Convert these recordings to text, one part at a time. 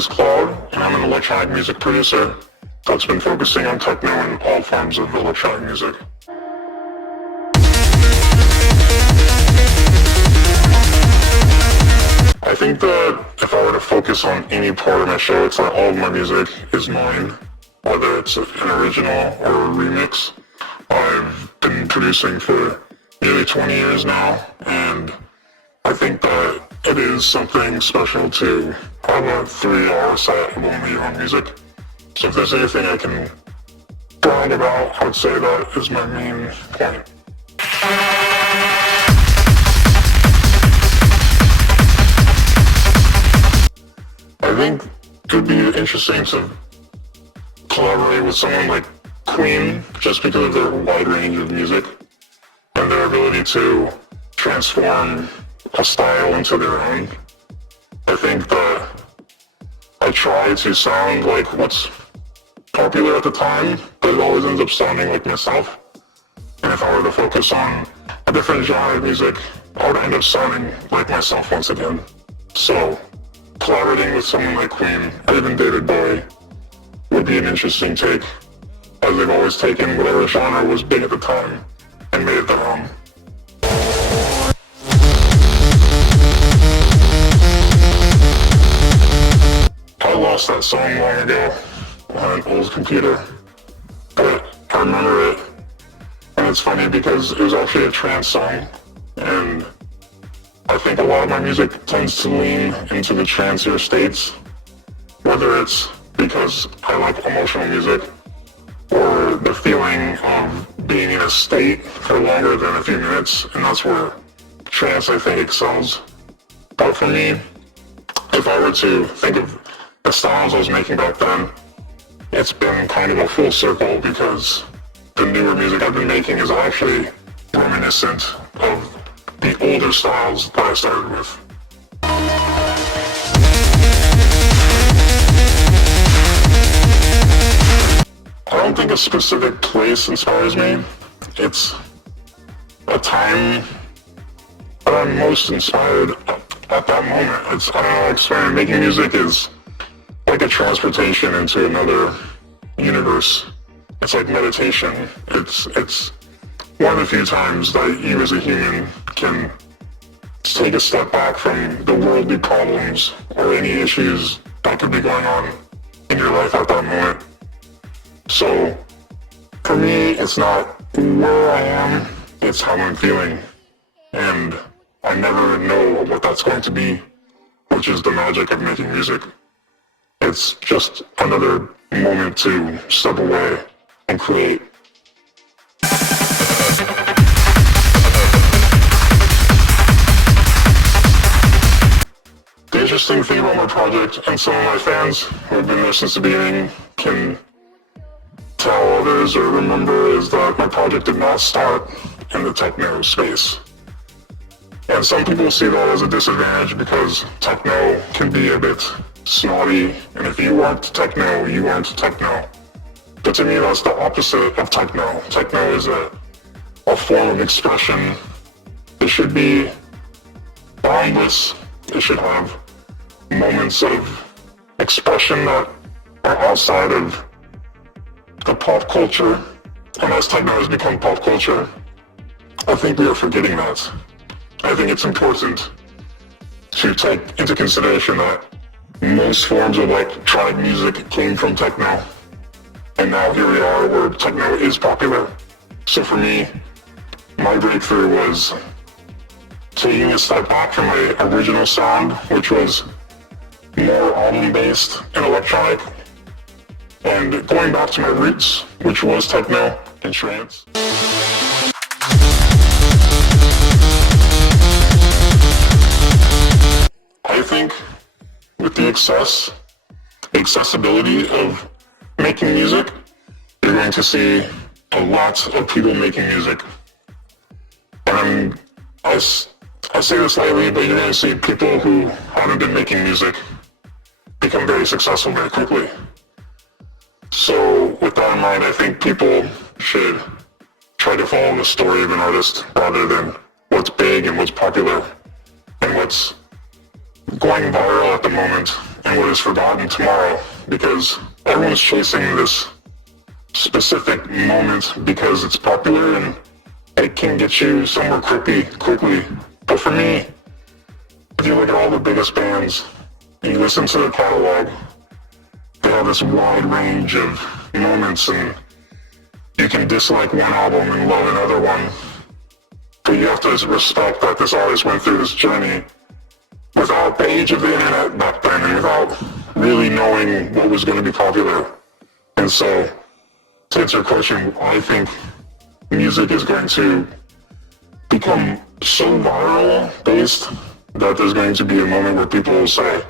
is Kloud, and I'm an electronic music producer that's been focusing on techno and all forms of electronic music. I think that if I were to focus on any part of my show, it's that all of my music is mine, whether it's an original or a remix. I've been producing for nearly 20 years now, and I think that it is something special to have a 3-hour set of only your own music. So if there's anything I can brag about, I would say that is my main point. I think it would be interesting to collaborate with someone like Queen, just because of their wide range of music and their ability to transform a style into their own. I think that I try to sound like what's popular at the time, but it always ends up sounding like myself. And if I were to focus on a different genre of music, I would end up sounding like myself once again. So collaborating with someone like Queen or even David Bowie would be an interesting take, as they've always taken whatever genre was big at the time and made it their own. I lost that song long ago on an old computer, but I remember it, and it's funny because it was actually a trance song, and I think a lot of my music tends to lean into the trancier states, whether it's because I like emotional music or the feeling of being in a state for longer than a few minutes, and that's where trance, I think, excels. But for me, if I were to think of the styles I was making back then, it's been kind of a full circle because the newer music I've been making is actually reminiscent of the older styles that I started with. I don't think a specific place inspires me. It's a time that I'm most inspired at that moment. I don't know, making music is like a transportation into another universe. It's like meditation. It's one of the few times that you as a human can take a step back from the worldly problems or any issues that could be going on in your life at that moment. So for me, it's not where I am, it's how I'm feeling. And I never know what that's going to be, which is the magic of making music. It's just another moment to step away and create. The interesting thing about my project, and some of my fans who have been there since the beginning can tell others or remember, is that my project did not start in the techno space. And some people see that as a disadvantage because techno can be a bit snotty, and if you aren't techno, you aren't techno. But to me, that's the opposite of techno. Techno is a form of expression. It should be boundless. It should have moments of expression that are outside of the pop culture. And as techno has become pop culture, I think we are forgetting that. I think it's important to take into consideration that most forms of electronic music came from techno, and now here we are where techno is popular. So for me, my breakthrough was taking a step back from my original sound, which was more album-based and electronic, and going back to my roots, which was techno and trance. I think with the accessibility of making music, you're going to see a lot of people making music. And I say this lightly, but you're going to see people who haven't been making music become very successful very quickly. So with that in mind, I think people should try to follow the story of an artist rather than what's big and what's popular and what's going viral at the moment and what is forgotten tomorrow, because everyone's chasing this specific moment because it's popular and it can get you somewhere quickly. But for me, if you look at all the biggest bands and you listen to their catalog, they have this wide range of moments, and you can dislike one album and love another one. But you have to respect that this artist went through this journey without the age of the internet back then and without really knowing what was going to be popular. And so, to answer your question, I think music is going to become so viral based that there's going to be a moment where people will say,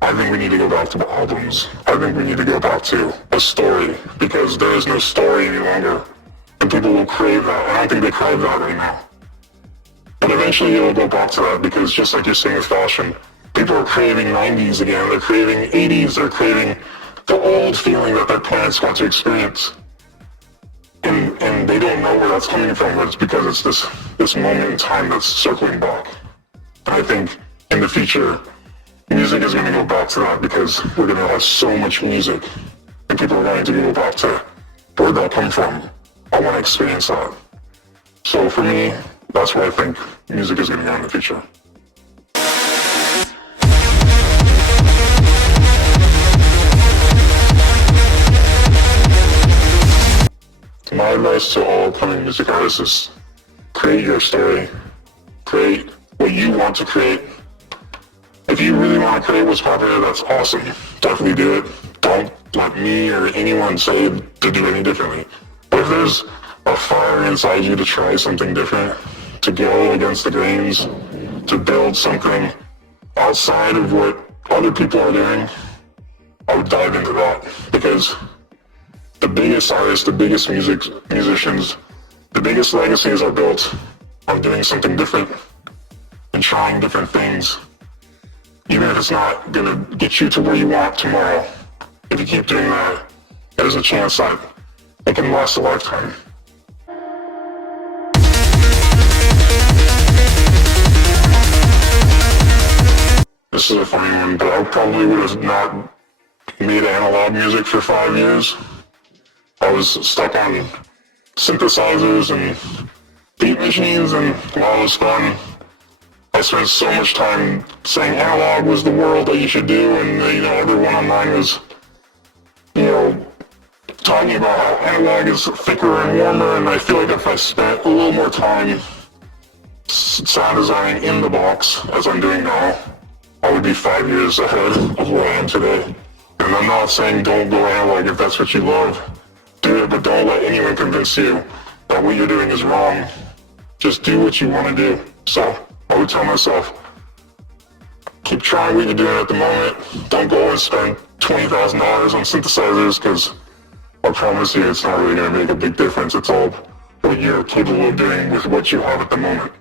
I think we need to go back to albums. I think we need to go back to a story, because there is no story any longer. And people will crave that. And I think they crave that right now. But eventually it'll go back to that, because just like you're saying with fashion, people are craving 90s again. They're craving 80s. They're craving the old feeling that their parents got to experience. And they don't know where that's coming from, but it's because it's this moment in time that's circling back. And I think in the future, music is going to go back to that, because we're going to have so much music, and people are going to go back to where'd that come from. I want to experience that. So for me, that's where I think music is going to go in the future. My advice to all upcoming music artists is create your story. Create what you want to create. If you really want to create what's popular, that's awesome. Definitely do it. Don't let me or anyone say to do any differently. But if there's a fire inside you to try something different, to go against the grains, to build something outside of what other people are doing, I would dive into that. Because the biggest artists, the biggest musicians, the biggest legacies are built on doing something different and trying different things. Even if it's not gonna get you to where you want tomorrow, if you keep doing that, there's a chance that it can last a lifetime. This is a funny one, but I probably would have not made analog music for 5 years. I was stuck on synthesizers and beat machines, and while it was fun, I spent so much time saying analog was the world that you should do, and everyone online was, talking about how analog is thicker and warmer, and I feel like if I spent a little more time sound designing in the box, as I'm doing now, I would be 5 years ahead of where I am today. And I'm not saying don't go analog if that's what you love. Do it, but don't let anyone convince you that what you're doing is wrong. Just do what you want to do. So I would tell myself, keep trying what you're doing at the moment. Don't go and spend $20,000 on synthesizers, because I promise you it's not really going to make a big difference. It's all what you're capable of doing with what you have at the moment.